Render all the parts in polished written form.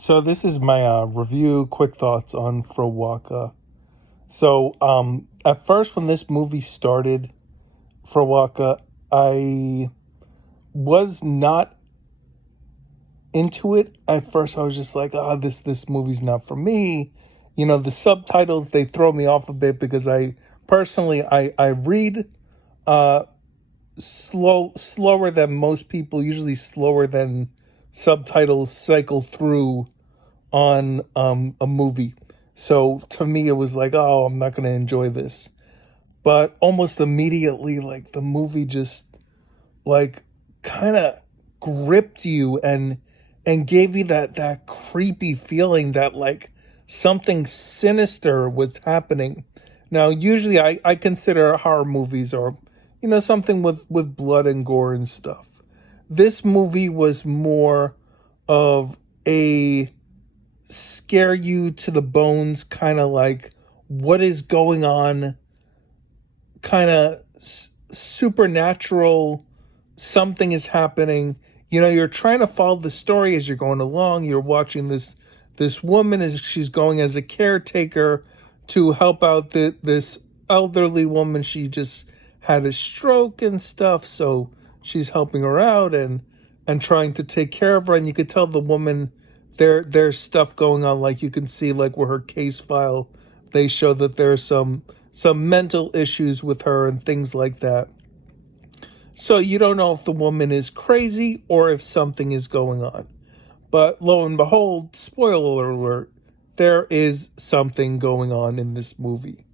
So this is my review, quick thoughts on Frewaka. So at first, when this movie started, Frewaka, I was not into it. At first, I was just like, this movie's not for me. You know, the subtitles, they throw me off a bit because I personally I read uh slower than most people, usually slower than subtitles cycle through on a movie. So to me, it was like, oh, I'm not going to enjoy this. But almost immediately, like the movie just like kind of gripped you and gave you that creepy feeling that like something sinister was happening. Now, usually I consider horror movies or something with blood and gore and stuff. This movie was more of a scare you to the bones, kind of like what is going on, kind of supernatural. Something is happening. You're trying to follow the story as you're going along. You're watching this woman as she's going as a caretaker to help out this elderly woman. She just had a stroke and stuff, so she's helping her out and trying to take care of her. And you could tell the woman, there's stuff going on. Like you can see, like where her case file, they show that there's some mental issues with her and things like that. So you don't know if the woman is crazy or if something is going on. But lo and behold, spoiler alert, there is something going on in this movie.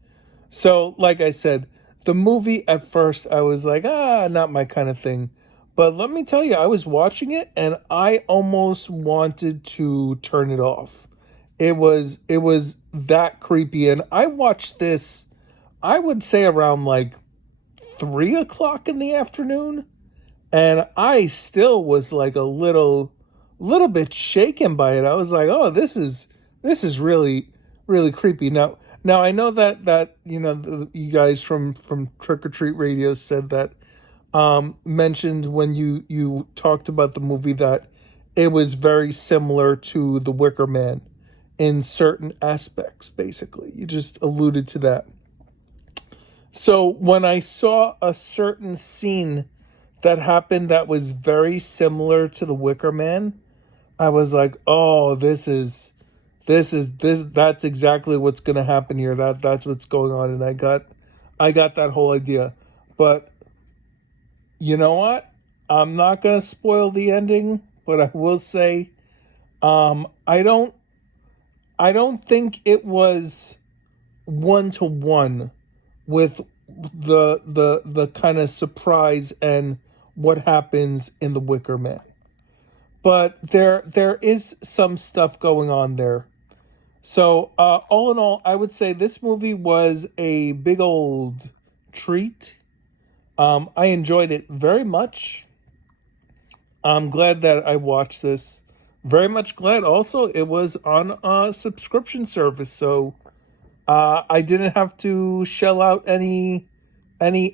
So, like I said, the movie at first I was like, not my kind of thing. But let me tell you, I was watching it and I almost wanted to turn it off. It was that creepy. And I watched this, I would say around like 3 o'clock in the afternoon, and I still was like a little bit shaken by it. I was like, oh, this is really really creepy. Now I know that you guys from Trick or Treat Radio said that, mentioned when you talked about the movie, that it was very similar to The Wicker Man in certain aspects. Basically, you just alluded to that. So when I saw a certain scene that happened that was very similar to The Wicker Man, I was like, "Oh, this that's exactly what's going to happen here. That's what's going on." And I got that whole idea. But you know what? I'm not going to spoil the ending, but I will say, I don't think it was one to one with the kind of surprise and what happens in The Wicker Man. But there is some stuff going on there. So all in all, I would say this movie was a big old treat. I enjoyed it very much. I'm glad that I watched this. Very much glad also it was on a subscription service, so I didn't have to shell out any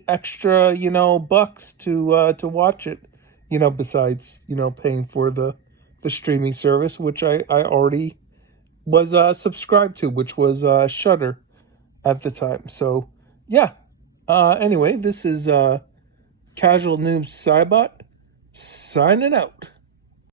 extra, bucks to watch it, besides, paying for the streaming service, which I already was subscribed to, which was Shudder at the time. So yeah. Anyway, this is Casual Noob Cybot signing out.